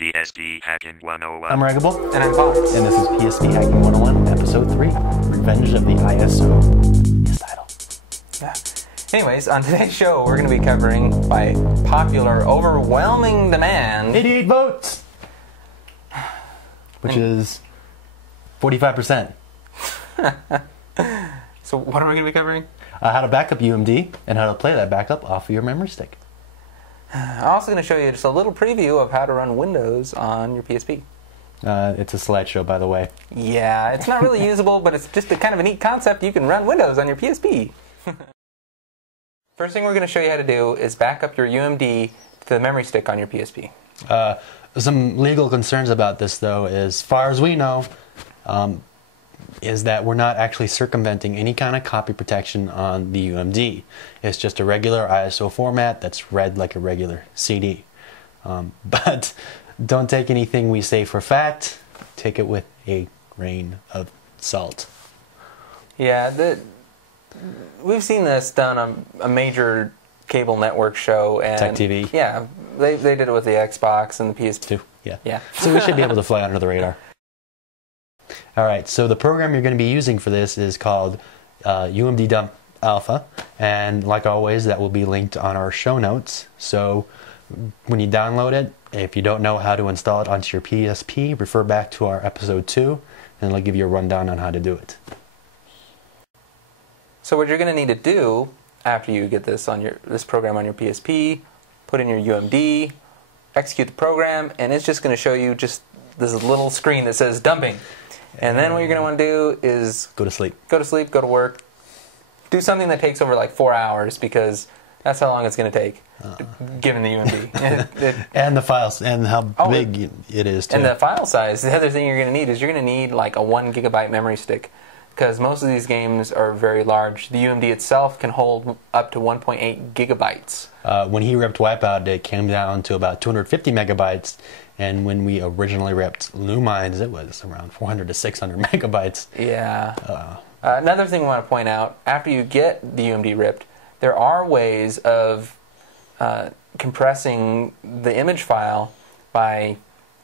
PSPhacking101. I'm Regable. And I'm Bob. And this is PSP Hacking 101, Episode 3, Revenge of the ISO. Yes, title. Yeah. Anyways, on today's show, we're going to be covering, by popular, overwhelming demand... 88 votes! Which is 45%. So what are we going to be covering? How to back up UMD and how to play that backup off of your memory stick. I'm also going to show you just a little preview of how to run Windows on your PSP. It's a slideshow, by the way. Yeah, it's not really usable, but it's just a kind of a neat concept. You can run Windows on your PSP. First thing we're going to show you how to do is back up your UMD to the memory stick on your PSP. Some legal concerns about this, though, as far as we know, is that we're not actually circumventing any kind of copy protection on the UMD. It's just a regular ISO format that's read like a regular CD. But don't take anything we say for fact. Take it with a grain of salt. Yeah, we've seen this done on a major cable network show. And Tech TV. Yeah, they did it with the Xbox and the PS2. Yeah. So we should be able to fly under the radar. Alright, so the program you're going to be using for this is called UMD Dump Alpha, and like always that will be linked on our show notes. So when you download it, if you don't know how to install it onto your PSP, refer back to our episode 2 and it'll give you a rundown on how to do it. So what you're going to need to do after you get this program on your PSP, put in your UMD, execute the program, and it's just going to show you just this little screen that says dumping. And then what you're going to want to do is go to sleep. Go to work. Do something that takes over like 4 hours, because that's how long it's going to take, given the UMD. And the files, and how big it is, too. And the file size. The other thing you're going to need is you're going to need like a 1 gigabyte memory stick, because most of these games are very large. The UMD itself can hold up to 1.8 gigabytes. When he ripped Wipeout, it came down to about 250 megabytes. And when we originally ripped Lumines, it was around 400 to 600 megabytes. Yeah. Another thing we want to point out, after you get the UMD ripped, there are ways of compressing the image file by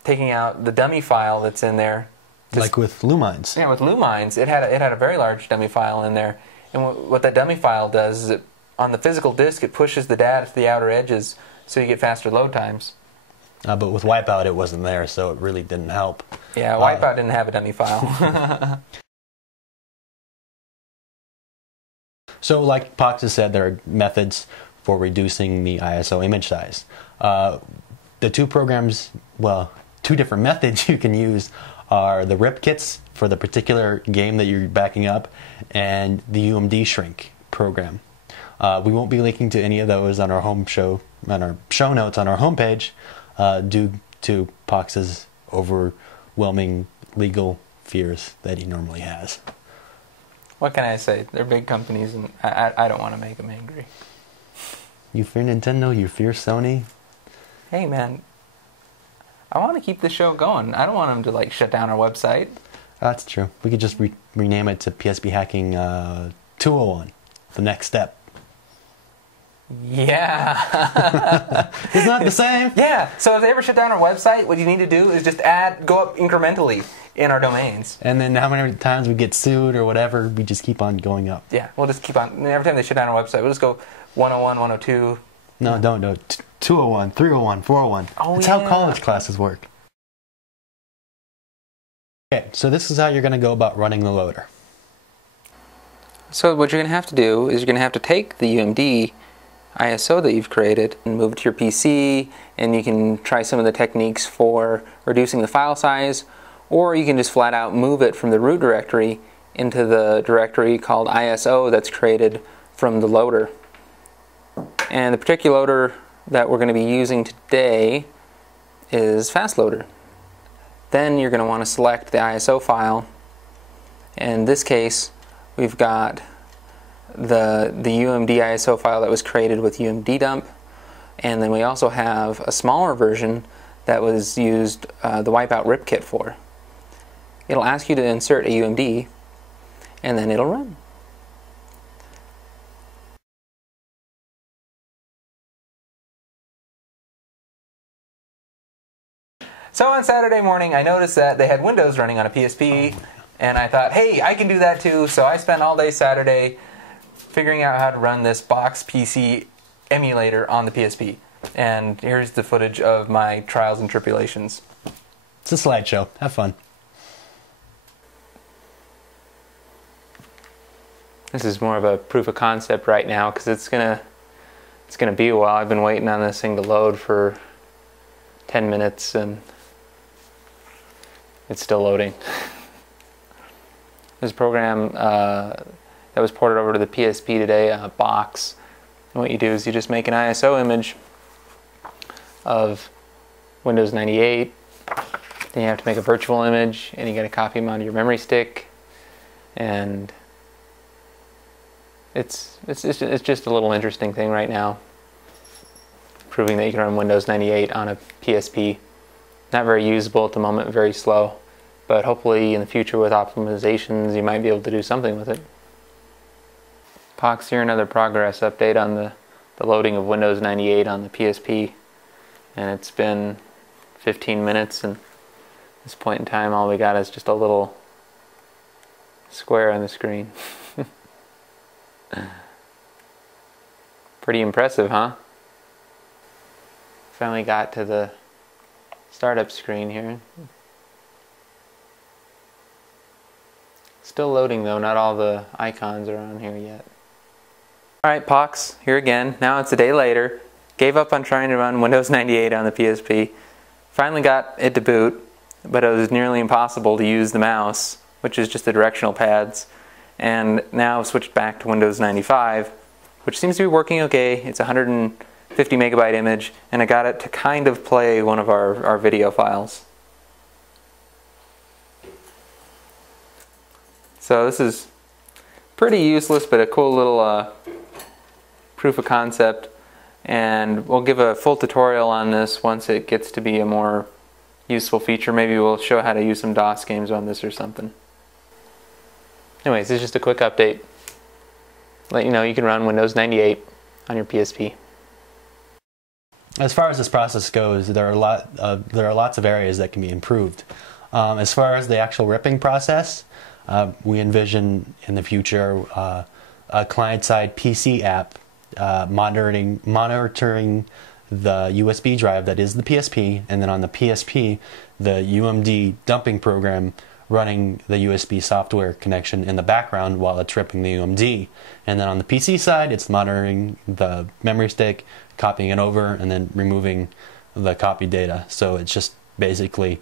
taking out the dummy file that's in there. Like with Lumines. Yeah, with Lumines, it had a very large dummy file in there. And what that dummy file does is, on the physical disk, it pushes the data to the outer edges so you get faster load times. But with Wipeout, it wasn't there, so it really didn't help. Yeah, Wipeout didn't have a dummy file. So, like Pox has said, there are methods for reducing the ISO image size. The two programs, well, two different methods you can use are the rip kits for the particular game that you're backing up and the UMD shrink program. We won't be linking to any of those on our show notes on our homepage. Due to Pox's overwhelming legal fears that he normally has. What can I say? They're big companies, and I don't want to make them angry. You fear Nintendo, you fear Sony? Hey, man. I want to keep the show going. I don't want them to, shut down our website. That's true. We could just rename it to PSP Hacking 201, the next step. Yeah. Isn't that the same? Yeah. So if they ever shut down our website, what you need to do is just go up incrementally in our domains. And then how many times we get sued or whatever, we just keep on going up. Yeah, we'll just keep on. And every time they shut down our website, we'll just go 101, 102. No, don't. 201, 301, 401. That's how college classes work. Okay, so this is how you're going to go about running the loader. So what you're going to have to do is you're going to have to take the UMD ISO that you've created and move it to your PC, and you can try some of the techniques for reducing the file size, or you can just flat out move it from the root directory into the directory called ISO that's created from the loader. And the particular loader that we're going to be using today is FastLoader. Then you're going to want to select the ISO file. In this case, we've got the UMD ISO file that was created with UMD dump, and then we also have a smaller version that was used the Wipeout rip kit for. It'll ask you to insert a UMD, and then it'll run. So on Saturday morning, I noticed that they had Windows running on a PSP, and I thought, hey, I can do that too. So I spent all day Saturday figuring out how to run this box PC emulator on the PSP. And here's the footage of my trials and tribulations. It's a slideshow. Have fun. This is more of a proof of concept right now because it's gonna be a while. I've been waiting on this thing to load for 10 minutes and it's still loading. This program that was ported over to the PSP today, Box. And what you do is you just make an ISO image of Windows 98. Then you have to make a virtual image, and you got to copy them onto your memory stick. And it's just a little interesting thing right now, proving that you can run Windows 98 on a PSP. Not very usable at the moment, very slow, but hopefully in the future with optimizations you might be able to do something with it. Pox here, another progress update on the loading of Windows 98 on the PSP, and it's been 15 minutes, and at this point in time all we got is just a little square on the screen. Pretty impressive, huh? Finally got to the startup screen here. Still loading though, not all the icons are on here yet. Alright, Pox, here again. Now it's a day later. Gave up on trying to run Windows 98 on the PSP. Finally got it to boot, but it was nearly impossible to use the mouse, which is just the directional pads. And now I've switched back to Windows 95, which seems to be working okay. It's a 150 megabyte image, and I got it to kind of play one of our video files. So this is pretty useless, but a cool little proof of concept. And we'll give a full tutorial on this once it gets to be a more useful feature. Maybe we'll show how to use some DOS games on this or something. Anyways, this is just a quick update. Let you know you can run Windows 98 on your PSP. As far as this process goes, there are lots of areas that can be improved. As far as the actual ripping process, we envision in the future a client-side PC app monitoring the USB drive that is the PSP, and then on the PSP, the UMD dumping program running the USB software connection in the background while it's ripping the UMD. And then on the PC side, it's monitoring the memory stick, copying it over, and then removing the copy data. So it's just basically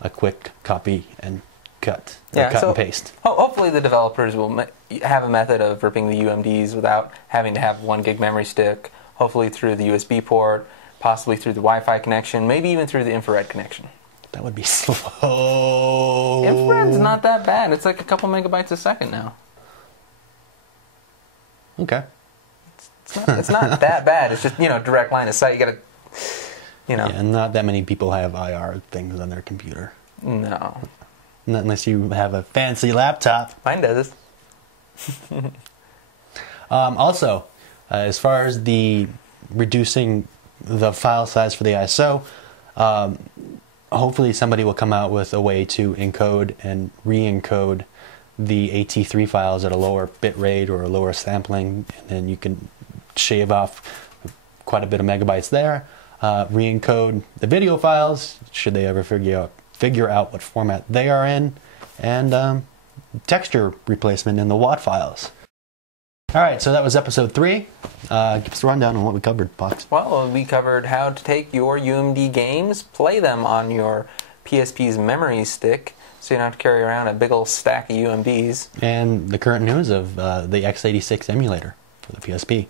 a quick copy and cut, cut and paste. Hopefully the developers will have a method of ripping the UMDs without having to have 1 gig memory stick, hopefully through the USB port, possibly through the Wi-Fi connection, maybe even through the infrared connection. That would be slow. Infrared's not that bad. It's like a couple megabytes a second now. Okay. It's not that bad. It's just, direct line of sight. You gotta, Yeah, and not that many people have IR things on their computer. No. Not unless you have a fancy laptop. Mine does. Also, as far as the reducing the file size for the ISO, hopefully somebody will come out with a way to encode and re-encode the AT3 files at a lower bit rate or a lower sampling, and then you can shave off quite a bit of megabytes there. Re-encode the video files, should they ever figure out what format they are in, and texture replacement in the WAD files. Alright, so that was episode 3. Give us a rundown on what we covered, Pox. Well, we covered how to take your UMD games, play them on your PSP's memory stick, so you don't have to carry around a big old stack of UMDs. And the current news of the x86 emulator for the PSP.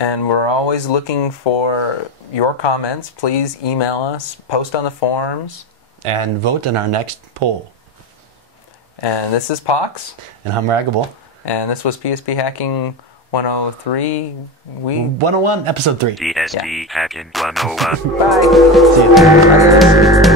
And we're always looking for your comments. Please email us, post on the forums. And vote in our next poll. And this is Pox. And I'm Raggable. And this was PSP Hacking 103. 101, episode 3. PSP Hacking 101. Bye. See you. Bye, guys.